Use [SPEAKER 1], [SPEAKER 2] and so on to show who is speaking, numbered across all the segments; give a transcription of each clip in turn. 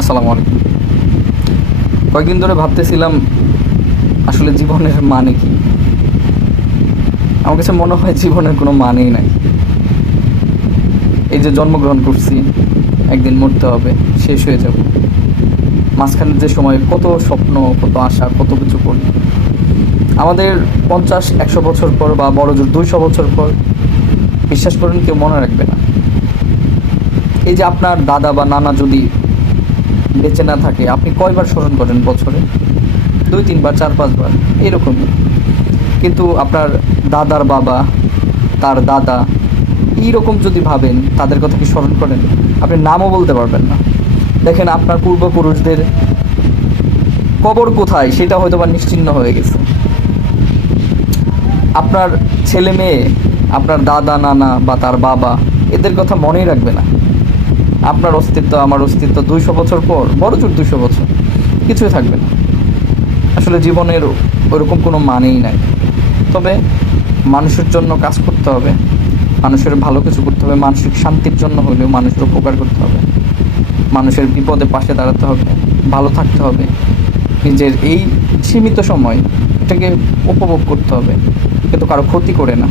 [SPEAKER 1] আসসালামু আলাইকুম। কয়েকদিন ধরে ভাবতেছিলাম, আসলে জীবনের মানে কি? আমার কাছে মনে হয় জীবনের কোনো মানেই নাই। এই যে জন্মগ্রহণ করছি, একদিন মরতে হবে, শেষ হয়ে যাব। মাঝখানের যে সময় কত স্বপ্ন, কত আশা, কত কিছু করি। আমাদের পঞ্চাশ, একশো বছর পর বা বড় জোর দুইশো বছর পর, বিশ্বাস করেন কেউ মনে রাখবে না। এই যে আপনার দাদা বা নানা যদি বেঁচে না থাকে। আপনি কয়বার স্মরণ করেন বছরে? দুই, তিনবার, চার, পাঁচবার? এরকমই কিন্তু আপনার দাদার বাবা, তার দাদা, এইরকম যদি ভাবেন, তাদের কথা কি স্মরণ করেন? আপনি নামও বলতে পারবেন না। দেখেন, আপনার পূর্বপুরুষদের কবর কোথায়, সেটা হয়তো বা নিশ্চিহ্ন হয়ে গেছে। আপনার ছেলে মেয়ে, আপনার দাদা, নানা বা তার বাবা, এদের কথা মনেই রাখবে না। আপনার অস্তিত্ব, আমার অস্তিত্ব দুইশো বছর পর, বড় জোর দুইশো বছর, কিছুই থাকবে না। আসলে জীবনের ওরকম কোনো মানেই নাই। তবে মানুষের জন্য কাজ করতে হবে, মানুষের ভালো কিছু করতে হবে, মানসিক শান্তির জন্য হলেও মানুষের উপকার করতে হবে। মানুষের বিপদে পাশে দাঁড়াতে হবে, ভালো থাকতে হবে, নিজের এই সীমিত সময় এটাকে উপভোগ করতে হবে কিন্তু কারও ক্ষতি করে না।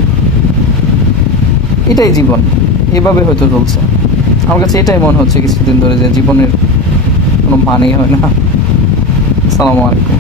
[SPEAKER 1] এটাই জীবন, এভাবে হয়তো চলছে। আমার কাছে এটাই মনে হচ্ছে কিছুদিন ধরে যে জীবনের কোনো মানেই হয় না। আসসালামু আলাইকুম।